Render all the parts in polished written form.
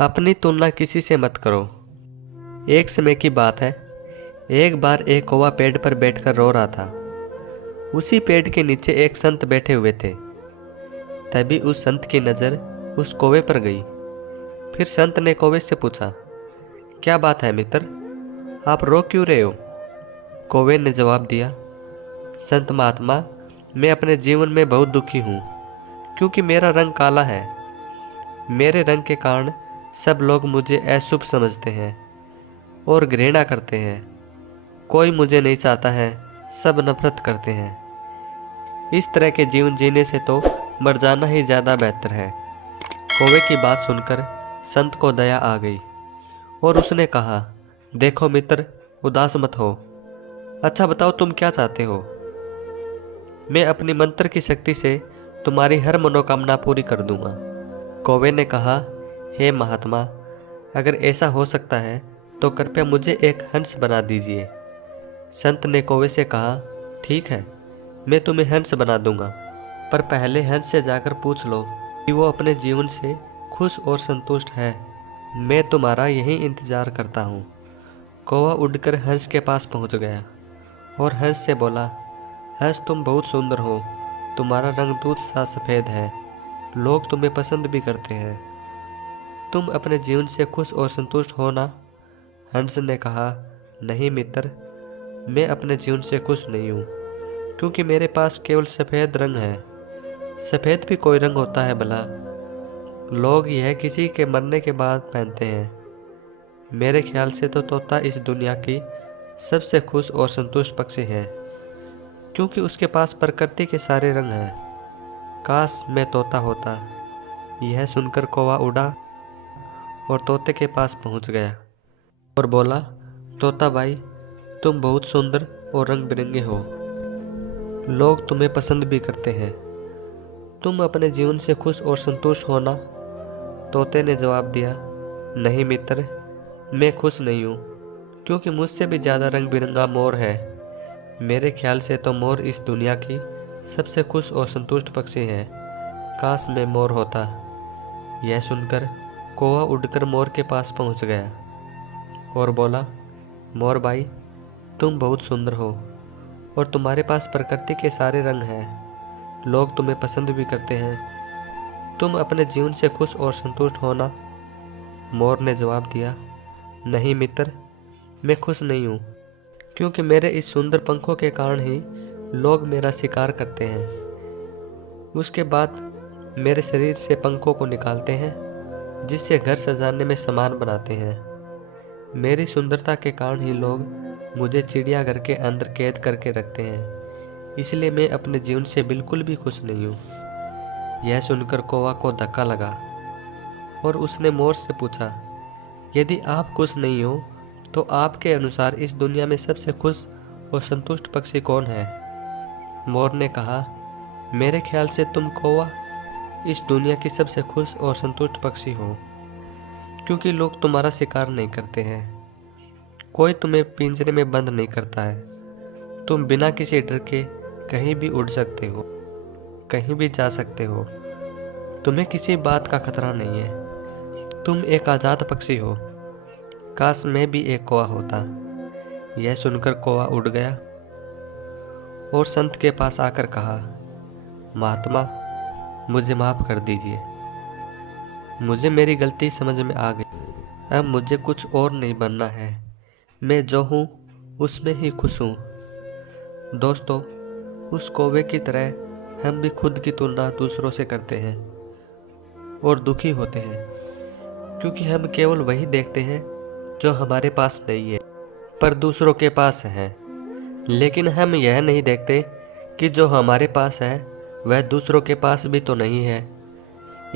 अपनी तुलना किसी से मत करो। एक समय की बात है, एक बार एक कौवा पेड़ पर बैठकर रो रहा था। उसी पेड़ के नीचे एक संत बैठे हुए थे। तभी उस संत की नज़र उस कौवे पर गई। फिर संत ने कौवे से पूछा, क्या बात है मित्र, आप रो क्यों रहे हो? कौवे ने जवाब दिया, संत महात्मा, मैं अपने जीवन में बहुत दुखी हूँ, क्योंकि मेरा रंग काला है। मेरे रंग के कारण सब लोग मुझे अशुभ समझते हैं और घृणा करते हैं। कोई मुझे नहीं चाहता है, सब नफरत करते हैं। इस तरह के जीवन जीने से तो मर जाना ही ज़्यादा बेहतर है। कौवे की बात सुनकर संत को दया आ गई और उसने कहा, देखो मित्र, उदास मत हो। अच्छा बताओ, तुम क्या चाहते हो? मैं अपनी मंत्र की शक्ति से तुम्हारी हर मनोकामना पूरी कर दूंगा। कौवे ने कहा, हे महात्मा, अगर ऐसा हो सकता है तो कृपया मुझे एक हंस बना दीजिए। संत ने कौवे से कहा, ठीक है, मैं तुम्हें हंस बना दूंगा, पर पहले हंस से जाकर पूछ लो कि वो अपने जीवन से खुश और संतुष्ट है। मैं तुम्हारा यही इंतजार करता हूँ। कौवा उड़कर हंस के पास पहुँच गया और हंस से बोला, हंस, तुम बहुत सुंदर हो। तुम्हारा रंग दूध सा सफ़ेद है। लोग तुम्हें पसंद भी करते हैं। तुम अपने जीवन से खुश और संतुष्ट हो ना? हंस ने कहा, नहीं मित्र, मैं अपने जीवन से खुश नहीं हूँ, क्योंकि मेरे पास केवल सफ़ेद रंग है। सफ़ेद भी कोई रंग होता है भला? लोग यह किसी के मरने के बाद पहनते हैं। मेरे ख्याल से तो तोता इस दुनिया की सबसे खुश और संतुष्ट पक्षी है, क्योंकि उसके पास प्रकृति के सारे रंग हैं। काश मैं तोता होता। यह सुनकर कौवा उड़ा और तोते के पास पहुंच गया और बोला, तोता भाई, तुम बहुत सुंदर और रंग बिरंगे हो। लोग तुम्हें पसंद भी करते हैं। तुम अपने जीवन से खुश और संतुष्ट हो ना? तोते ने जवाब दिया, नहीं मित्र, मैं खुश नहीं हूँ, क्योंकि मुझसे भी ज़्यादा रंग बिरंगा मोर है। मेरे ख्याल से तो मोर इस दुनिया की सबसे खुश और संतुष्ट पक्षी है। काश मैं मोर होता। यह सुनकर कौवा उड़कर मोर के पास पहुंच गया और बोला, मोर भाई, तुम बहुत सुंदर हो और तुम्हारे पास प्रकृति के सारे रंग हैं। लोग तुम्हें पसंद भी करते हैं। तुम अपने जीवन से खुश और संतुष्ट हो ना? मोर ने जवाब दिया, नहीं मित्र, मैं खुश नहीं हूँ, क्योंकि मेरे इस सुंदर पंखों के कारण ही लोग मेरा शिकार करते हैं। उसके बाद मेरे शरीर से पंखों को निकालते हैं, जिससे घर सजाने में सामान बनाते हैं। मेरी सुंदरता के कारण ही लोग मुझे चिड़ियाघर के अंदर कैद करके रखते हैं। इसलिए मैं अपने जीवन से बिल्कुल भी खुश नहीं हूँ। यह सुनकर कौवा को धक्का लगा और उसने मोर से पूछा, यदि आप खुश नहीं हो तो आपके अनुसार इस दुनिया में सबसे खुश और संतुष्ट पक्षी कौन है? मोर ने कहा, मेरे ख्याल से तुम कौवा इस दुनिया की सबसे खुश और संतुष्ट पक्षी हो, क्योंकि लोग तुम्हारा शिकार नहीं करते हैं। कोई तुम्हें पिंजरे में बंद नहीं करता है। तुम बिना किसी डर के कहीं भी उड़ सकते हो, कहीं भी जा सकते हो। तुम्हें किसी बात का खतरा नहीं है। तुम एक आज़ाद पक्षी हो। काश मैं भी एक कौवा होता। यह सुनकर कौवा उड़ गया और संत के पास आकर कहा, महात्मा, मुझे माफ़ कर दीजिए। मुझे मेरी गलती समझ में आ गई। अब मुझे कुछ और नहीं बनना है। मैं जो हूँ उसमें ही खुश हूँ। दोस्तों, उस कौवे की तरह हम भी खुद की तुलना दूसरों से करते हैं और दुखी होते हैं, क्योंकि हम केवल वही देखते हैं जो हमारे पास नहीं है पर दूसरों के पास है। लेकिन हम यह नहीं देखते कि जो हमारे पास है वह दूसरों के पास भी तो नहीं है।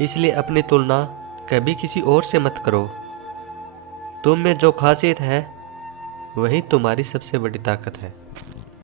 इसलिए अपनी तुलना कभी किसी और से मत करो। तुम में जो खासियत है वही तुम्हारी सबसे बड़ी ताकत है।